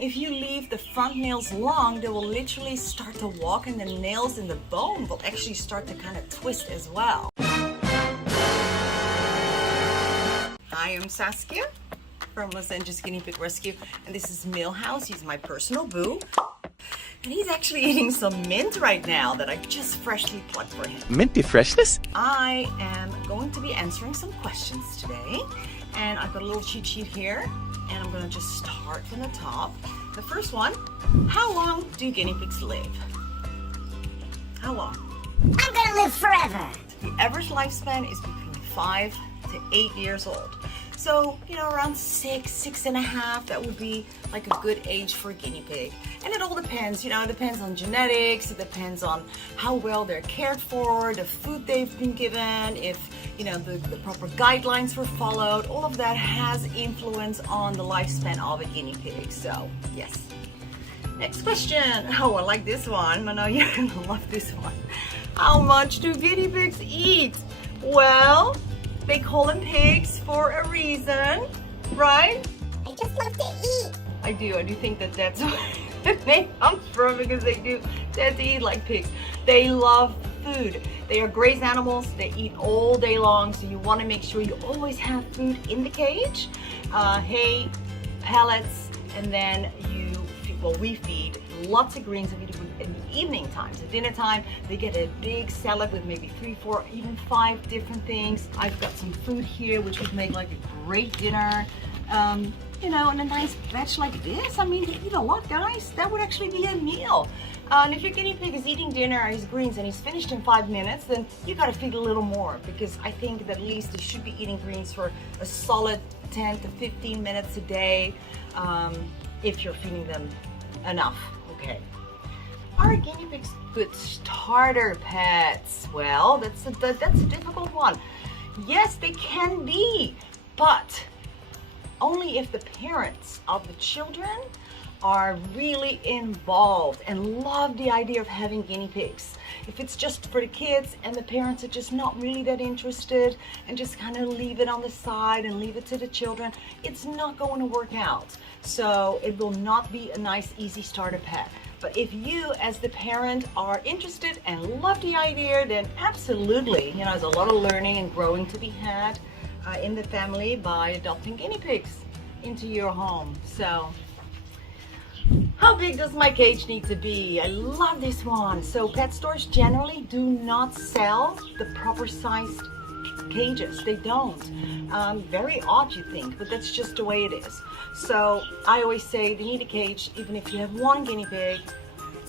If you leave the front nails long, they will literally start to walk and the nails in the bone will actually start to kind of twist as well. I am Saskia from Los Angeles Guinea Pig Rescue, and this is Millhouse. He's my personal boo. And he's actually eating some mint right now that I just freshly plucked for him. Minty freshness? I am going to be answering some questions today, and I've got a little cheat sheet here, and I'm going to just start from the top. The first one, how long do guinea pigs live? How long? I'm gonna live forever. The average lifespan is between 5 to 8 years old. So, you know, around 6.5, that would be like a good age for a guinea pig. And it all depends, you know, it depends on genetics, it depends on how well they're cared for, the food they've been given, if, you know, the proper guidelines were followed. All of that has influence on the lifespan of a guinea pig. So, yes. Next question. Oh, I like this one. I know you're gonna love this one. How much do guinea pigs eat? Well, they call them pigs for a reason, right? I just love to eat. I do think that that's where the name comes from, because they do tend to eat like pigs. They love food. They are graze animals. They eat all day long, so you want to make sure you always have food in the cage. Hay, pellets, and then we feed lots of greens in the evening times. At dinner time, they get a big salad with maybe 3, 4, even 5 different things. I've got some food here, which would make like a great dinner. You know, and a nice veg like this. I mean, they eat a lot, guys. That would actually be a meal. And if your guinea pig is eating dinner, his greens, and he's finished in 5 minutes, then you gotta feed a little more, because I think that at least they should be eating greens for a solid 10 to 15 minutes a day, if you're feeding them enough. Okay. Are guinea pigs good starter pets? Well, that's a difficult one. Yes, they can be, but only if the parents of the children are really involved and love the idea of having guinea pigs. If it's just for the kids and the parents are just not really that interested and just kind of leave it on the side and leave it to the children, it's not going to work out. So it will not be a nice, easy starter pet. But if you, as the parent, are interested and love the idea, then absolutely, you know, there's a lot of learning and growing to be had in the family by adopting guinea pigs into your home. So, how big does my cage need to be? I love this one. So pet stores generally do not sell the proper sized cages. They don't. Very odd, you think, but that's just the way it is. So I always say they need a cage, even if you have 1 guinea pig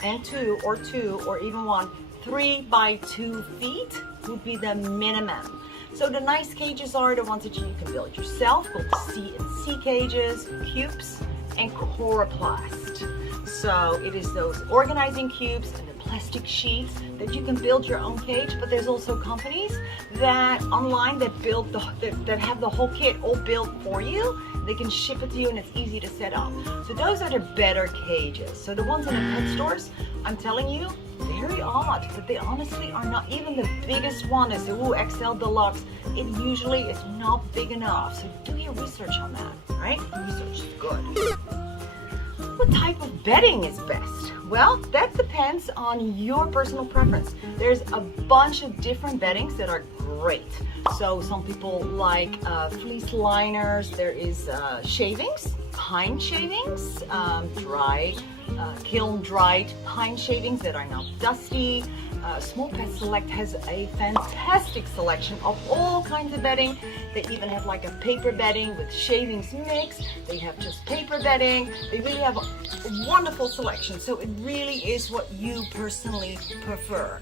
and 2 or even 1, 3 by 2 feet would be the minimum. So the nice cages are the ones that you can build yourself, called C&C cages, cubes, and coroplast. So it is those organizing cubes and the plastic sheets that you can build your own cage. But there's also companies that online that build that have the whole kit all built for you. They can ship it to you and it's easy to set up. So those are the better cages. So the ones in the pet stores, I'm telling you, very odd, but they honestly are not. Even the biggest one is the XL Deluxe. It usually is not big enough. So do your research on that, right? Research is good. What type of bedding is best? Well, that depends on your personal preference. There's a bunch of different beddings that are great. So some people like fleece liners. There is shavings, pine shavings, kiln dried pine shavings that are not dusty. Small Pet Select has a fantastic selection of all kinds of bedding. They even have like a paper bedding with shavings mixed. They have just paper bedding. They really have a wonderful selection. So it really is what you personally prefer.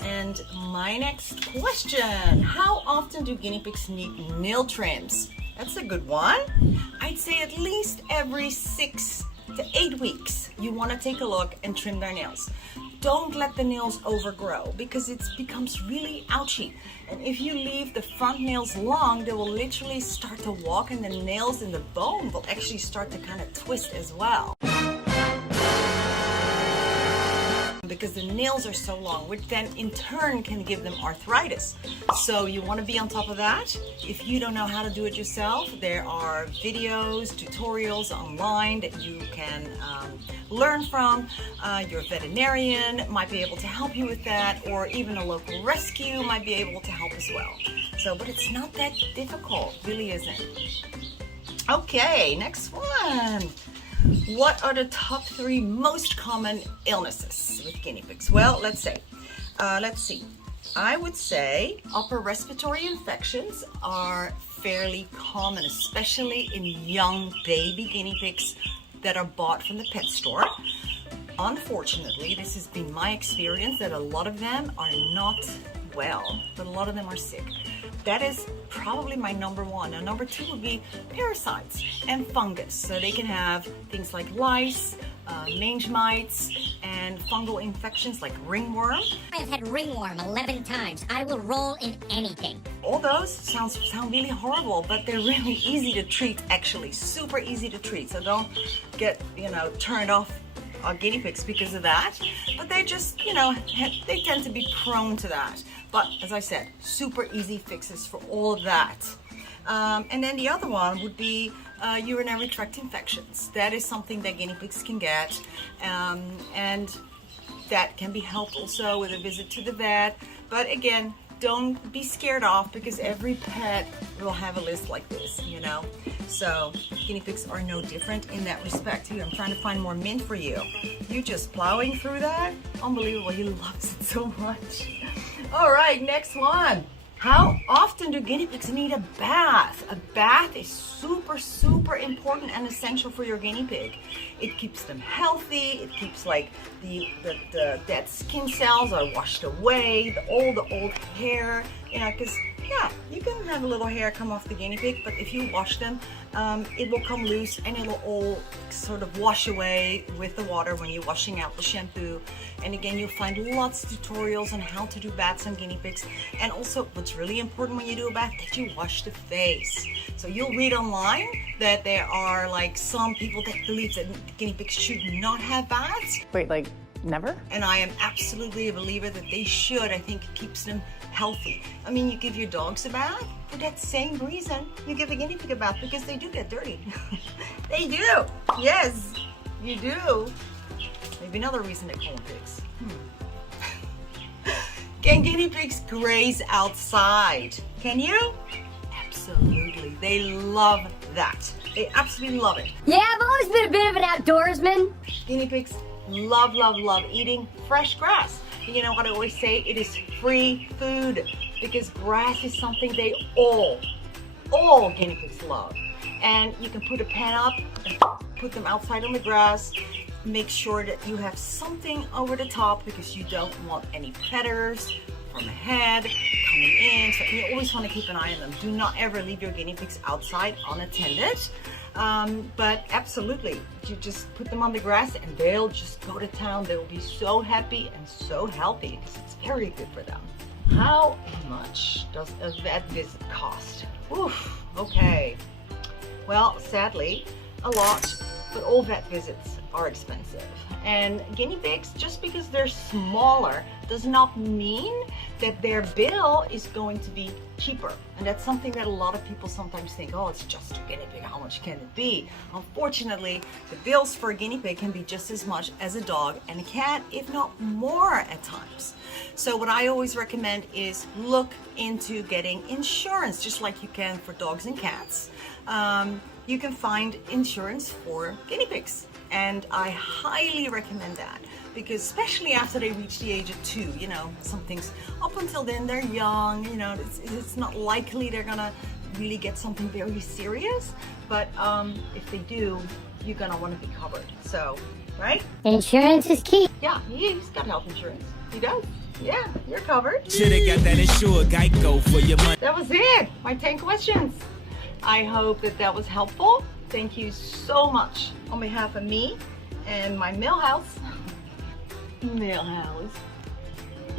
And my next question, how often do guinea pigs need nail trims? That's a good one. I'd say at least every 6 to 8 weeks, you want to take a look and trim their nails. Don't let the nails overgrow, because it becomes really ouchy. And if you leave the front nails long, they will literally start to walk and the nails in the bone will actually start to kind of twist as well. The because the nails are so long, which then in turn can give them arthritis. So you want to be on top of that. If you don't know how to do it yourself, there are videos, tutorials online that you can learn from. Your veterinarian might be able to help you with that, or even a local rescue might be able to help as well. So, but it's not that difficult, really isn't. Okay, next one. What are the top 3 most common illnesses with guinea pigs? Well, let's see. I would say upper respiratory infections are fairly common, especially in young baby guinea pigs that are bought from the pet store. Unfortunately, this has been my experience that a lot of them are not well, but a lot of them are sick. That is probably my number 1. Now, number 2 would be parasites and fungus. So they can have things like lice, mange mites, and fungal infections like ringworm. I have had ringworm 11 times. I will roll in anything. All those sound really horrible, but they're really easy to treat, actually. Super easy to treat. So don't get, turned off guinea pigs because of that. But they just, they tend to be prone to that. But as I said, super easy fixes for all of that. And then the other one would be urinary tract infections. That is something that guinea pigs can get. And that can be helped also with a visit to the vet. But again, don't be scared off because every pet will have a list like this, So guinea pigs are no different in that respect. Here, I'm trying to find more mint for you. You just plowing through that? Unbelievable, he loves it so much. All right, next one. How often do guinea pigs need a bath? A bath is super, super important and essential for your guinea pig. It keeps them healthy. It keeps like the dead skin cells are washed away, all the old hair, because yeah, you can have a little hair come off the guinea pig, but if you wash them, it will come loose and it'll all sort of wash away with the water when you're washing out the shampoo. And again, you'll find lots of tutorials on how to do baths on guinea pigs. And also, what's really important when you do a bath, that you wash the face. So you'll read online that there are like some people that believe that guinea pigs should not have baths. Wait, like never? And I am absolutely a believer that they should. I think it keeps them healthy. I mean, you give your dogs a bath for that same reason you give a guinea pig a bath, because they do get dirty. They do. Yes, you do. Maybe another reason they call them pigs. Can guinea pigs graze outside? Can you? Absolutely. They love that. They absolutely love it. Yeah, I've always been a bit of an outdoorsman. Guinea pigs love, love, love eating fresh grass. You know what I always say? It is free food, because grass is something they all guinea pigs love. And you can put a pan up and put them outside on the grass. Make sure that you have something over the top, because you don't want any predators from ahead coming in. So you always want to keep an eye on them. Do not ever leave your guinea pigs outside unattended. But absolutely, you just put them on the grass and they'll just go to town. They'll be so happy and so healthy, because it's very good for them. How much does a vet visit cost? Oof, okay. Well, sadly, a lot, but all vet visits are expensive. And guinea pigs, just because they're smaller, does not mean that their bill is going to be cheaper. And that's something that a lot of people sometimes think, oh, it's just a guinea pig, how much can it be? Unfortunately, the bills for a guinea pig can be just as much as a dog and a cat, if not more at times. So what I always recommend is look into getting insurance, just like you can for dogs and cats. You can find insurance for guinea pigs. And I highly recommend that, because especially after they reach the age of 2, some things up until then they're young, it's not likely they're gonna really get something very serious, but if they do, you're gonna want to be covered. So, right? Insurance is key. Yeah, he's got health insurance. He does. Yeah, you're covered. Shoulda got that insured Geico for your money. That was it. My 10 questions. I hope that was helpful. Thank you so much on behalf of me and my Millhouse. Millhouse.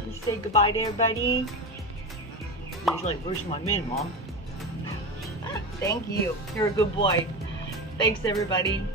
You say goodbye to everybody. He's like, where's my min, Mom? Thank you. You're a good boy. Thanks, everybody.